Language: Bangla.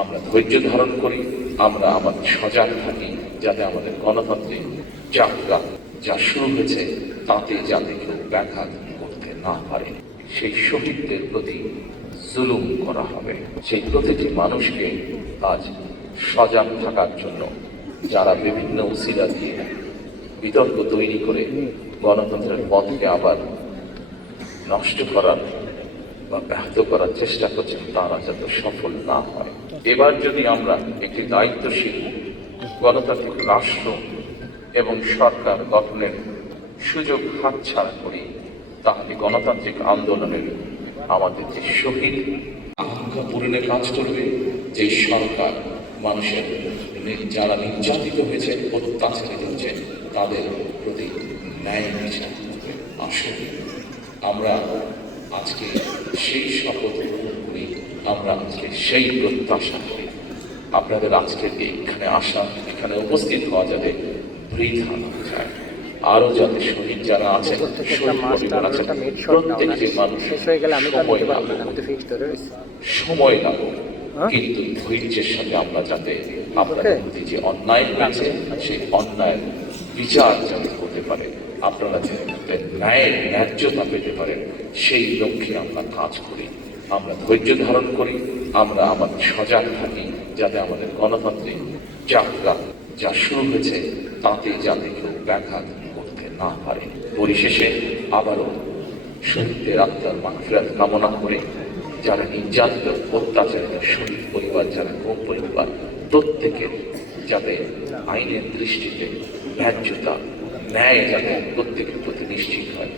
আমরা ধৈর্য ধারণ করি, আমরা আমাদের সজাগ থাকি, যাতে আমাদের গণতান্ত্রিক যাত্রা যা শুরু হয়েছে তাতে যাতে কেউ ব্যাঘাত করতে না পারে। সেই শহীদদের প্রতি জুলুম করা হবে। সেই প্রতিটি মানুষকে আজ সজাগ থাকার জন্য যারা বিভিন্ন উসিলা দিয়ে বিতর্ক তৈরি করে গণতন্ত্রের পথকে আবার নষ্ট করার বা ব্যাহত করার চেষ্টা করছেন, তারা যাতে সফল না হয়। এবার যদি আমরা একটি দায়িত্বশীল গণতান্ত্রিক রাষ্ট্র এবং সরকার গঠনের সুযোগ হাতছাড়া করি, তাহলে গণতান্ত্রিক আন্দোলনের আমাদের যে শহীদ আকাঙ্ক্ষা পূরণে কাজ করবে, যে সরকার মানুষের যারা নির্যাতিত হয়েছে, অত্যাচারিত হয়েছে, তাদের প্রতি ন্যায় বিচার করবে। আসলে আমরা আজকে সেই শপথ গ্রহণ করি, আমরা আজকে সেই প্রত্যাশা করি আপনাদের আজকের এখানে আসা, এখানে উপস্থিত হওয়া যাতে বৃথা না যায়। আরো যাতে শহীদ যারা আছেন, প্রত্যেকটি মানুষ সময় লাগুক, কিন্তু ধৈর্যের সাথে আমরা যাতে আপনাদের প্রতি যে অন্যায় হয়েছে সেই অন্যায়ের বিচার যাতে হতে পারে, আপনারা যাতে ন্যায়ের ন্যায্যতা পেতে পারেন, সেই লক্ষ্যে আমরা কাজ করি। আমরা ধৈর্য ধারণ করি, আমরা আমাদের সজাগ থাকি, যাতে আমাদের গণতান্ত্রিক যাত্রা যা শুরু হয়েছে তাতে যাতে কেউ ব্যাঘাত করতে না পারে। পরিশেষে আবারও শহীদদের আত্মার মাগফিরাত কামনা করে যারা নির্যাতিত অত্যাচারিত শহীদ পরিবার, যারা কম পরিবার, প্রত্যেকের যাতে আইনের দৃষ্টিতে ন্যায্যতা ন্যায় যাতে প্রত্যেকের প্রতি নিশ্চিত হয়,